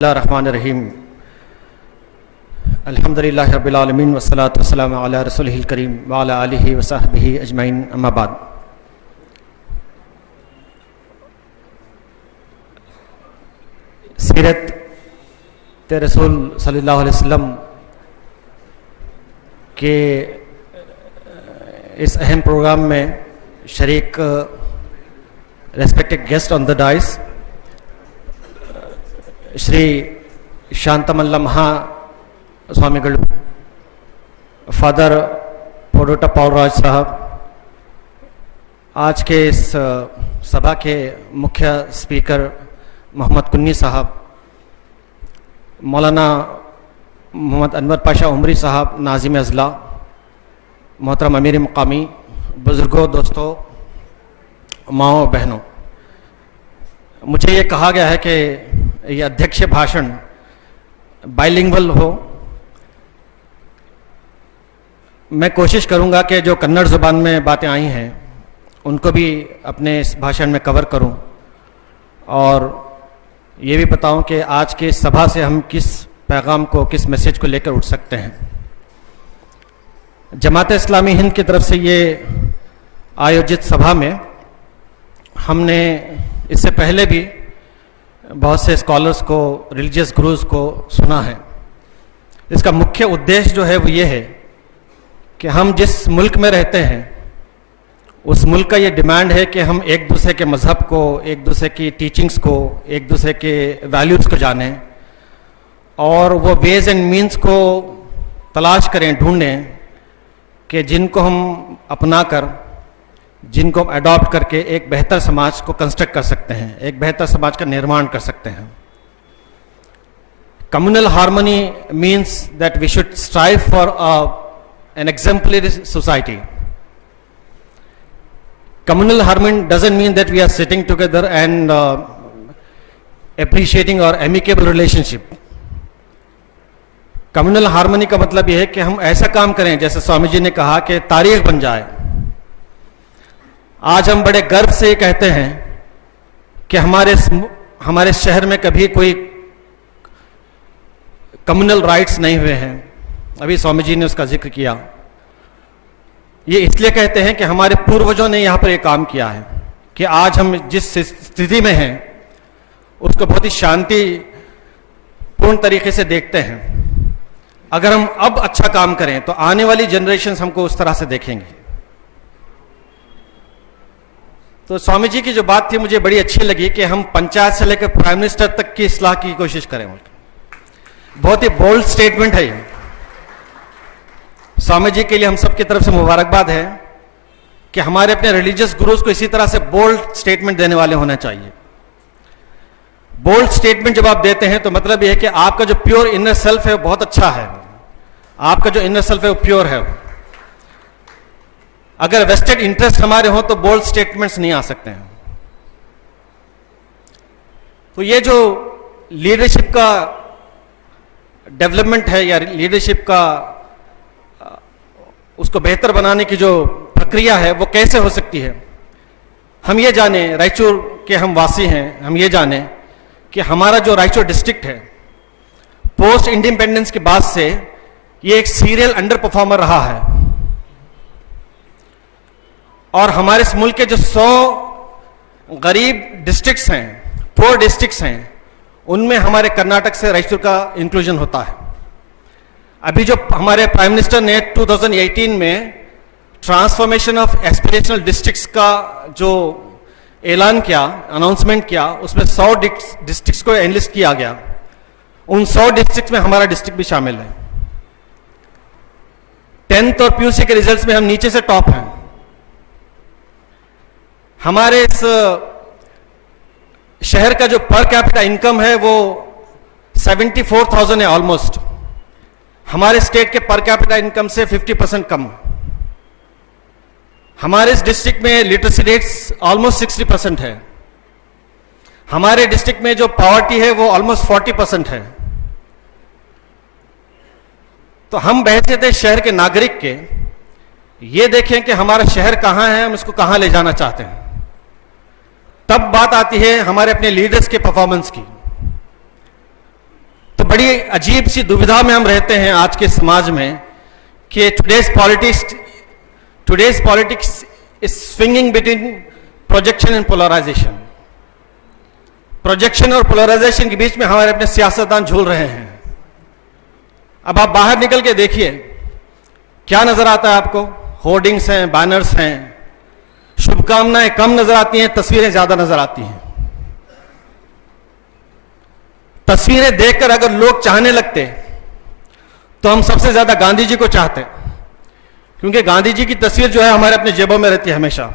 बिस्मिल्लाहिर्रहमानिर्रहीम अल्हम्दुलिल्लाहि रब्बिल आलमीन वस्सलातु वस्सलामु अला रसूलिहिल करीम व अला आलिहि व सहबिहि अजमईन अम्मा बाद। सीरत रसूल सल्लल्लाहु अलैहि वसल्लम के इस अहम प्रोग्राम में शरीक respected guest on the dais Shri Shantamalla Maha Swamigal, father पोडोटा Paulraj साहब, आज के इस सभा के मुख्य स्पीकर मोहम्मद कुन्नी साहब, मौलाना मोहम्मद अनवर पाशा उमरी साहब, नाजिम अजला, मोहतरम अमीर मुकामी, बुज़ुर्गों, दोस्तों, माओ बहनों, मुझे ये कहा गया है कि ये अध्यक्ष भाषण बाइलिंगुअल हो। मैं कोशिश करूंगा कि जो कन्नड़ ज़ुबान में बातें आई हैं उनको भी अपने इस भाषण में कवर करूं और ये भी बताऊं कि आज के सभा से हम किस पैगाम को, किस मैसेज को लेकर उठ सकते हैं। जमात इस्लामी हिंद की तरफ से ये आयोजित सभा में हमने इससे पहले भी बहुत से स्कॉलर्स को, रिलीजियस गुरुज को सुना है। इसका मुख्य उद्देश्य जो है वो ये है कि हम जिस मुल्क में रहते हैं उस मुल्क का ये डिमांड है कि हम एक दूसरे के मज़हब को, एक दूसरे की टीचिंग्स को, एक दूसरे के वैल्यूज़ को जानें और वो वेज एंड मीन्स को तलाश करें, ढूंढें कि जिनको हम अपना कर, जिनको हम अडॉप्ट करके एक बेहतर समाज को कंस्ट्रक्ट कर सकते हैं, एक बेहतर समाज का निर्माण कर सकते हैं। Communal harmony means that we should strive for an exemplary society. Communal harmony doesn't mean that we are sitting together and appreciating our amicable relationship. Communal harmony का मतलब यह है कि हम ऐसा काम करें जैसे स्वामी जी ने कहा कि तारीख बन जाए। आज हम बड़े गर्व से कहते हैं कि हमारे शहर में कभी कोई कम्युनल राइट्स नहीं हुए हैं। अभी स्वामी जी ने उसका जिक्र किया। ये इसलिए कहते हैं कि हमारे पूर्वजों ने यहाँ पर ये काम किया है कि आज हम जिस स्थिति में हैं उसको बहुत ही शांतिपूर्ण तरीके से देखते हैं। अगर हम अब अच्छा काम करें तो आने वाली जनरेशन्स हमको उस तरह से देखेंगे। तो स्वामी जी की जो बात थी मुझे बड़ी अच्छी लगी कि हम पंचायत से लेकर प्राइम मिनिस्टर तक की इस्लाह की कोशिश करें। बहुत ही बोल्ड स्टेटमेंट है ये। स्वामी जी के लिए हम सब की तरफ से मुबारकबाद है कि हमारे अपने रिलीजियस गुरुज को इसी तरह से बोल्ड स्टेटमेंट देने वाले होना चाहिए। बोल्ड स्टेटमेंट जब आप देते हैं तो मतलब यह है कि आपका जो प्योर इनर सेल्फ है वो बहुत अच्छा है, आपका जो इनर सेल्फ है वो प्योर है। अगर वेस्टेड इंटरेस्ट हमारे हो तो बोल्ड स्टेटमेंट्स नहीं आ सकते हैं। तो ये जो लीडरशिप का डेवलपमेंट है या लीडरशिप का उसको बेहतर बनाने की जो प्रक्रिया है वो कैसे हो सकती है। हम ये जाने, रायचूर के हम वासी हैं, हम ये जाने कि हमारा जो रायचूर डिस्ट्रिक्ट है पोस्ट इंडिपेंडेंस के बाद से ये एक सीरियल अंडर परफॉर्मर रहा है और हमारे इस मुल्क के जो 100 गरीब डिस्ट्रिक्ट्स हैं, पुअर डिस्ट्रिक्ट्स हैं, उनमें हमारे कर्नाटक से रायचूर का इंक्लूजन होता है। अभी जो हमारे प्राइम मिनिस्टर ने 2018 में ट्रांसफॉर्मेशन ऑफ एस्पिरेशनल डिस्ट्रिक्ट्स का जो ऐलान किया, अनाउंसमेंट किया, उसमें 100 डिस्ट्रिक्ट्स को एनलिस्ट किया गया। उन 100 डिस्ट्रिक्ट्स में हमारा डिस्ट्रिक्ट भी शामिल है। 10th और पीयूसी के रिजल्ट्स में हम नीचे से टॉप हैं। हमारे इस शहर का जो पर कैपिटा इनकम है वो 74,000 है ऑलमोस्ट। हमारे स्टेट के पर कैपिटा इनकम से 50% कम। हमारे इस डिस्ट्रिक्ट में लिटरेसी रेट्स ऑलमोस्ट 60% है। हमारे डिस्ट्रिक्ट में जो पॉवर्टी है वो ऑलमोस्ट 40% है। तो हम बहैसियत शहर के नागरिक के ये देखें कि हमारा शहर कहाँ है, हम इसको कहाँ ले जाना चाहते हैं। तब बात आती है हमारे अपने लीडर्स के परफॉर्मेंस की। बड़ी अजीब सी दुविधा में हम रहते हैं आज के समाज में कि today's politics is swinging between projection and polarisation. Projection और पोलराइजेशन के बीच में हमारे अपने सियासतदान झूल रहे हैं। अब आप बाहर निकल के देखिए क्या नजर आता है आपको। होर्डिंग्स हैं, बैनर्स हैं, शुभकामनाएं कम नजर आती हैं, तस्वीरें ज्यादा नजर आती हैं। तस्वीरें देखकर अगर लोग चाहने लगते तो हम सबसे ज्यादा गांधी जी को चाहते, क्योंकि गांधी जी की तस्वीर जो है हमारे अपने जेबों में रहती है हमेशा।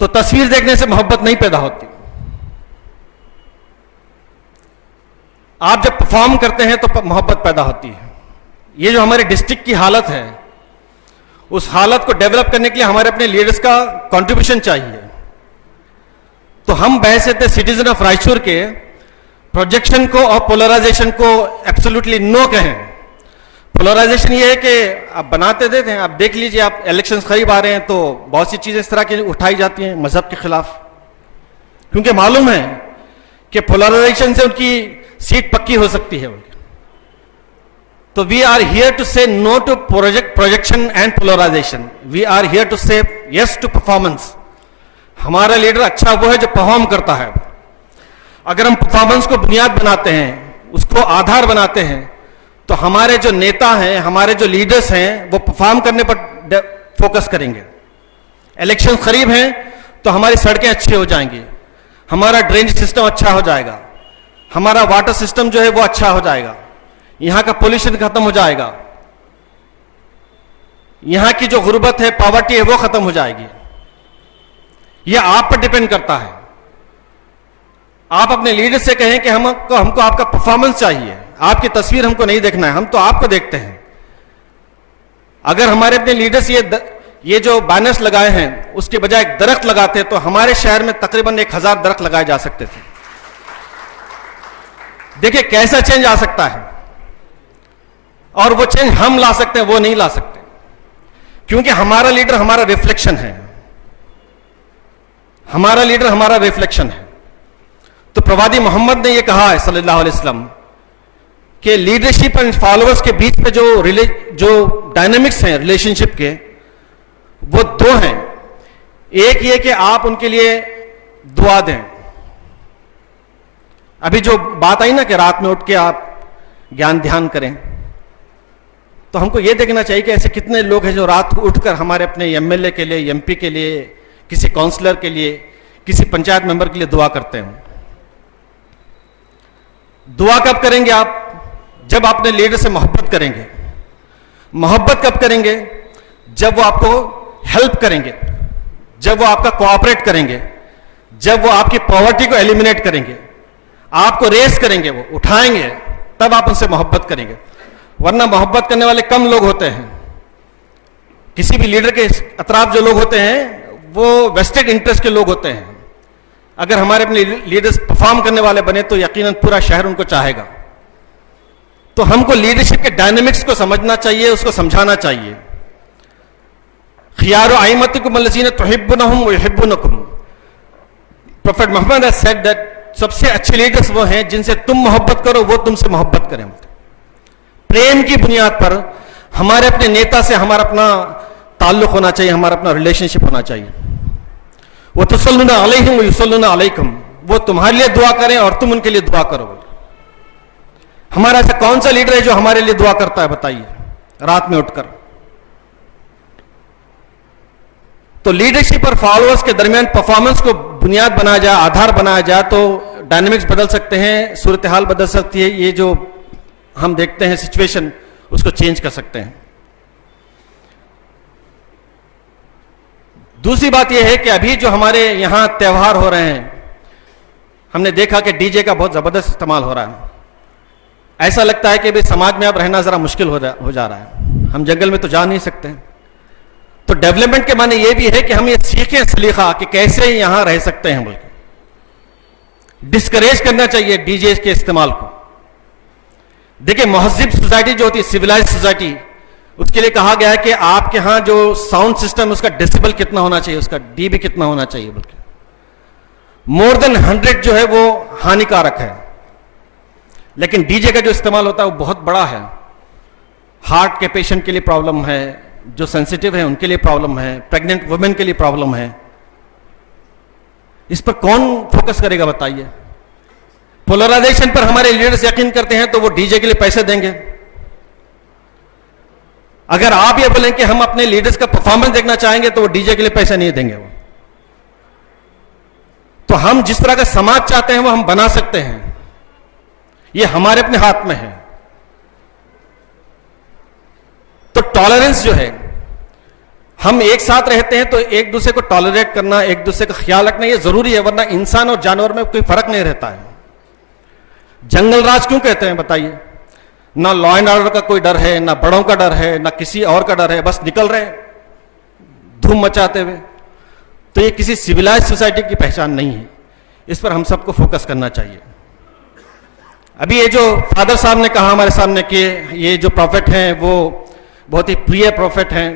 तो तस्वीर देखने से मोहब्बत नहीं पैदा होती। आप जब परफॉर्म करते हैं तो मोहब्बत पैदा होती है। ये जो हमारे डिस्ट्रिक्ट की हालत है, उस हालत को डेवलप करने के लिए हमारे अपने लीडर्स का कंट्रीब्यूशन चाहिए। तो हम बहैसियत सिटीजन ऑफ रायचूर के प्रोजेक्शन को और पोलराइजेशन को एब्सोल्युटली नो कहें। पोलराइजेशन ये है कि आप बनाते देते हैं। आप देख लीजिए, आप इलेक्शंस करीब आ रहे हैं तो बहुत सी चीजें इस तरह की उठाई जाती हैं मजहब के खिलाफ, क्योंकि मालूम है कि पोलराइजेशन से उनकी सीट पक्की हो सकती है। तो we are here to say no to projection and polarisation. We are here to say yes to performance. हमारा लीडर अच्छा वो है जो परफॉर्म करता है। अगर हम परफॉर्मेंस को बुनियाद बनाते हैं, उसको आधार बनाते हैं, तो हमारे जो नेता हैं, हमारे जो लीडर्स हैं, वो परफॉर्म करने पर फोकस करेंगे। इलेक्शन करीब हैं तो हमारी सड़कें अच्छी हो जाएंगी, हमारा ड्रेनेज सिस्टम अच्छा हो जाएगा, हमारा वाटर सिस्टम जो है वो अच्छा हो जाएगा, यहां का पोल्यूशन खत्म हो जाएगा, यहां की जो गुर्बत है, पॉवर्टी है, वो खत्म हो जाएगी। ये आप पर डिपेंड करता है। आप अपने लीडर से कहें कि हमको आपका परफॉर्मेंस चाहिए, आपकी तस्वीर हमको नहीं देखना है, हम तो आपको देखते हैं। अगर हमारे अपने लीडर्स ये जो बैनर्स लगाए हैं उसके बजाय एक दरख्त लगाते तो हमारे शहर में तकरीबन 1000 दरख्त लगाए जा सकते थे। देखिए कैसा चेंज आ सकता है, और वो चेंज हम ला सकते हैं, वो नहीं ला सकते, क्योंकि हमारा लीडर हमारा रिफ्लेक्शन है। हमारा लीडर हमारा रिफ्लेक्शन है। तो प्रवादी मोहम्मद ने यह कहा है सल्लल्लाहु अलैहि वसल्लम कि लीडरशिप एंड फॉलोअर्स के बीच में जो डायनामिक्स हैं रिलेशनशिप के, वो दो हैं। एक ये कि आप उनके लिए दुआ दें। अभी जो बात आई ना कि रात में उठ के आप ज्ञान ध्यान करें, तो हमको ये देखना चाहिए कि ऐसे कितने लोग हैं जो रात को उठकर हमारे अपने एमएलए के लिए, एमपी के लिए, किसी काउंसलर के लिए, किसी पंचायत मेंबर के लिए दुआ करते हैं। दुआ कब करेंगे आप? जब अपने लीडर से मोहब्बत करेंगे। मोहब्बत कब करेंगे? जब वो आपको हेल्प करेंगे, जब वो आपका कोऑपरेट करेंगे, जब वो आपकी पॉवर्टी को एलिमिनेट करेंगे, आपको रेस करेंगे, वो उठाएंगे, तब आप उनसे मोहब्बत करेंगे। वरना मोहब्बत करने वाले कम लोग होते हैं। किसी भी लीडर के अतराफ जो लोग होते हैं वो वेस्टेड इंटरेस्ट के लोग होते हैं। अगर हमारे अपने लीडर्स परफॉर्म करने वाले बने तो यकीनन पूरा शहर उनको चाहेगा। तो हमको लीडरशिप के डायनेमिक्स को समझना चाहिए, उसको समझाना चाहिए। खियारो आइमतकुम अल्लज़ीना तुहिब्बुनहुम व युहिब्बुनकुम। Prophet Mohammed has said that सबसे अच्छे लीडर्स वो हैं जिनसे तुम मोहब्बत करो, वो तुमसे मोहब्बत करें। प्रेम की बुनियाद पर हमारे अपने नेता से हमारा अपना ताल्लुक होना चाहिए, हमारा अपना रिलेशनशिप होना चाहिए। वो तुसल्लुना अलैहिम व युसल्लुना अलैकुम। वो तुम्हारे लिए दुआ करें और तुम उनके लिए दुआ करो। हमारा ऐसा कौन सा लीडर है जो हमारे लिए दुआ करता है? बताइए, रात में उठकर। तो लीडरशिप और फॉलोअर्स के दरमियान परफॉर्मेंस को बुनियाद बनाया जाए, आधार बनाया जाए, तो डायनेमिक्स बदल सकते हैं, सूरत हाल बदल सकती है। ये जो हम देखते हैं सिचुएशन, उसको चेंज कर सकते हैं। दूसरी बात यह है कि अभी जो हमारे यहां त्यौहार हो रहे हैं, हमने देखा कि डीजे का बहुत जबरदस्त इस्तेमाल हो रहा है। ऐसा लगता है कि भाई समाज में अब रहना जरा मुश्किल हो जा रहा है। हम जंगल में तो जा नहीं सकते। तो डेवलपमेंट के माने ये भी है कि हम ये सीखें सलीका कि कैसे यहां रह सकते हैं। बल्कि डिस्करेज करना चाहिए डीजे के इस्तेमाल को। देखिए, महज़िब सोसाइटी जो होती है, सिविलाइज सोसाइटी, उसके लिए कहा गया है कि आपके यहां जो साउंड सिस्टम है उसका डेसिबल कितना होना चाहिए, उसका डीबी कितना होना चाहिए। बल्कि मोर देन 100 जो है वो हानिकारक है। लेकिन डीजे का जो इस्तेमाल होता है वो बहुत बड़ा है। हार्ट के पेशेंट के लिए प्रॉब्लम है, जो सेंसिटिव है उनके लिए प्रॉब्लम है, प्रेग्नेंट वुमेन के लिए प्रॉब्लम है। इस पर कौन फोकस करेगा बताइए? पोलराइजेशन पर हमारे लीडर्स यकीन करते हैं तो वो डीजे के लिए पैसे देंगे। अगर आप ये बोलें कि हम अपने लीडर्स का परफॉर्मेंस देखना चाहेंगे तो वो डीजे के लिए पैसे नहीं देंगे। वो तो हम जिस तरह का समाज चाहते हैं वो हम बना सकते हैं, ये हमारे अपने हाथ में है। तो टॉलरेंस जो है, हम एक साथ रहते हैं तो एक दूसरे को टॉलरेट करना, एक दूसरे का ख्याल रखना ये जरूरी है, वरना इंसान और जानवर में कोई फर्क नहीं रहता है। जंगल राज क्यों कहते हैं बताइए? ना लॉ एंड ऑर्डर का कोई डर है, ना बड़ों का डर है, ना किसी और का डर है, बस निकल रहे धूम मचाते हुए। तो ये किसी सिविलाइज सोसाइटी की पहचान नहीं है। इस पर हम सबको फोकस करना चाहिए। अभी ये जो फादर साहब ने कहा हमारे सामने कि ये जो प्रॉफिट हैं वो बहुत ही प्रिय प्रॉफिट हैं,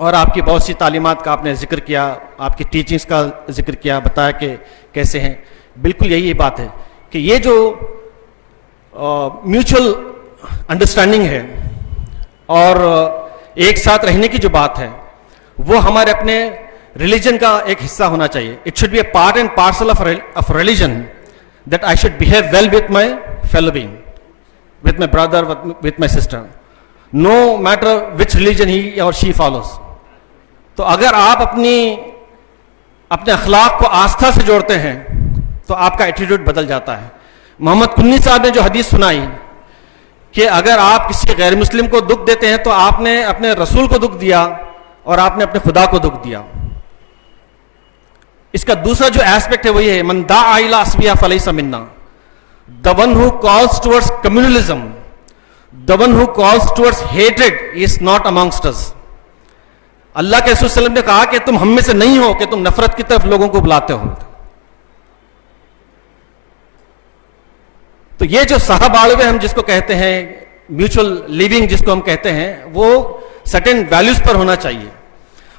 और आपकी बहुत सी तालीमात का आपने जिक्र किया, आपकी टीचिंग्स का जिक्र किया, बताया कि कैसे हैं। बिल्कुल यही बात है कि ये जो म्यूचुअल अंडरस्टैंडिंग है और एक साथ रहने की जो बात है वो हमारे अपने रिलीजन का एक हिस्सा होना चाहिए। It should be a part and parcel of religion, that I should behave well with my fellow being, with my brother, with my sister, no matter which religion he और शी फॉलोज। तो अगर आप अपने अखलाक को आस्था से जोड़ते हैं तो आपका एटीट्यूड बदल जाता है। मोहम्मद कुन्नी साहब ने जो हदीस सुनाई कि अगर आप किसी गैर मुस्लिम को दुख देते हैं तो आपने अपने रसूल को दुख दिया और आपने अपने खुदा को दुख दिया। इसका दूसरा जो एस्पेक्ट है वो ये है, मन दा आइला अस्बिया फलैसा मिन्ना, the one who calls towards communalism, the one who calls towards hatred is not amongst us. Allah के रसूल सल्लल्लाहु अलैहि वसल्लम ने कहा कि तुम हम में से नहीं हो कि तुम नफरत की तरफ लोगों को बुलाते हो। तो ये जो सहबाळवे हम जिसको कहते हैं, म्यूचुअल लिविंग जिसको हम कहते हैं, वो सर्टेन वैल्यूज पर होना चाहिए।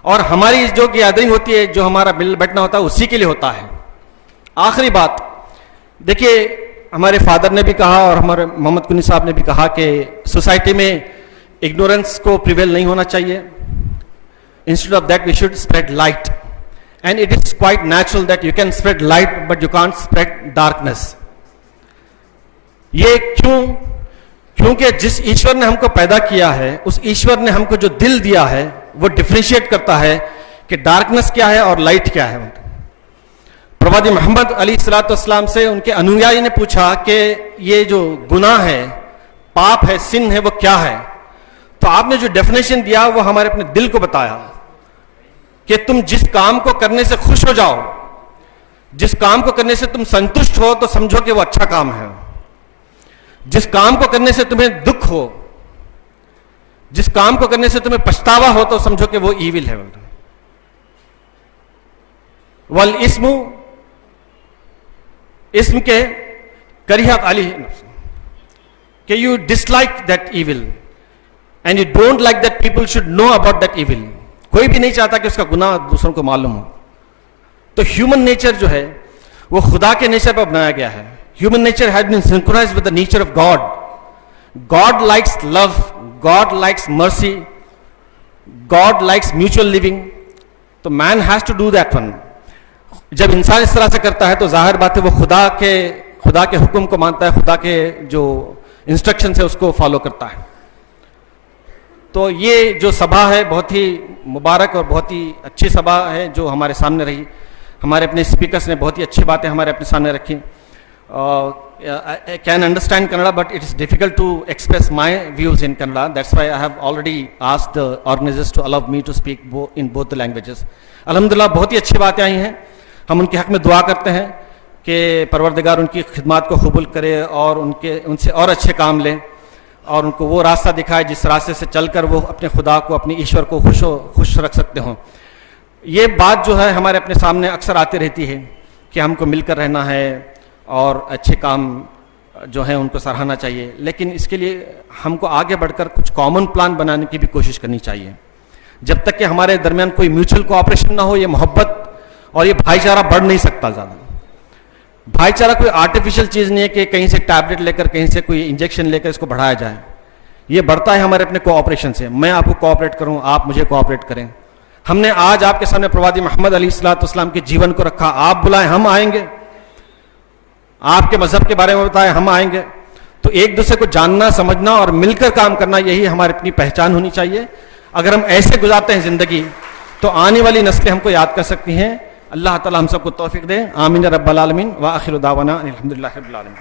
और हमारी जो गैदरिंग होती है, जो हमारा मिल बैठना होता है, उसी के लिए होता है। आखिरी बात देखिए, हमारे फादर ने भी कहा और हमारे मोहम्मद कुन्नी साहब ने भी कहा कि सोसाइटी में इग्नोरेंस को प्रिवेल नहीं होना चाहिए। Instead of that we should spread light, and it is quite natural that you can spread light but you can't spread darkness. ये क्योंकि जिस ईश्वर ने हमको पैदा किया है, उस ईश्वर ने हमको जो दिल दिया है वो डिफरेंशिएट करता है कि डार्कनेस क्या है और लाइट क्या है। प्रवादी मोहम्मद अलैहिस्सलाम से उनके अनुयायी ने पूछा कि ये जो गुनाह है, पाप है, सिन है, वो क्या है? तो आपने जो डेफिनेशन दिया वो हमारे अपने दिल को बताया कि तुम जिस काम को करने से खुश हो जाओ, जिस काम को करने से तुम संतुष्ट हो, तो समझो कि वो अच्छा काम है। जिस काम को करने से तुम्हें दुख हो, जिस काम को करने से तुम्हें पछतावा हो, तो समझो कि वो ईविल है। वल इस्मु, इस्म के करिहत अली, कि you dislike that evil and you don't like that people should know about that evil. कोई भी नहीं चाहता कि उसका गुनाह दूसरों को मालूम हो। तो ह्यूमन नेचर जो है वो खुदा के नेचर पर बनाया गया है। Human nature has been synchronized with the nature of God. God likes love, God likes mercy, God likes mutual living. तो man has to do that one. जब इंसान इस तरह से करता है तो जाहिर बात है वो खुदा के हुक्म को मानता है, खुदा के जो इंस्ट्रक्शन है उसको फॉलो करता है। तो ये जो सभा है बहुत ही मुबारक और बहुत ही अच्छी सभा है जो हमारे सामने रही। हमारे अपने स्पीकर्स ने बहुत ही अच्छी बातें हमारे अपने सामने रखी। I can understand Kannada, but it is difficult to express my views in Kannada. That's why I have already asked the organizers to allow me to speak in both the languages. Alhamdulillah, बहुत ही अच्छी बातें आई हैं। हम उनके हक में दुआ करते हैं कि परवरदिगार उनकी खिदमत को कबूल करे और उनसे और अच्छे काम लें और उनको वो रास्ता दिखाए जिस रास्ते से चलकर वो अपने खुदा को, अपने ईश्वर को खुश रख सकते हों। ये बात जो है हमारे अपने सामने अक्सर आती रहती है कि हमको मिलकर रहना है और अच्छे काम जो है उनको सराहना चाहिए, लेकिन इसके लिए हमको आगे बढ़कर कुछ कॉमन प्लान बनाने की भी कोशिश करनी चाहिए। जब तक कि हमारे दरमियान कोई म्यूचुअल कोऑपरेशन ना हो, ये मोहब्बत और ये भाईचारा बढ़ नहीं सकता ज़्यादा। भाईचारा कोई आर्टिफिशियल चीज़ नहीं है कि कहीं से टैबलेट लेकर कहीं से कोई इंजेक्शन लेकर इसको बढ़ाया जाए। ये बढ़ता है हमारे अपने कोऑपरेशन से। मैं आपको कोऑपरेट करूं, आप मुझे कोऑपरेट करें। हमने आज आपके सामने प्रवादी मोहम्मद अलैहिस्सलाम के जीवन को रखा। आप बुलाएं, हम आएंगे। आपके मजहब के बारे में बताएं, हम आएंगे। तो एक दूसरे को जानना, समझना और मिलकर काम करना, यही हमारी अपनी पहचान होनी चाहिए। अगर हम ऐसे गुजारते हैं जिंदगी, तो आने वाली नस्लें हमको याद कर सकती हैं। अल्लाह ताला हम सबको तौफीक दे। आमीन या रब्बल आलमीन व आखिरु दावाना अनिल हम्दुलिल्लाहि रब्बिल आलमीन।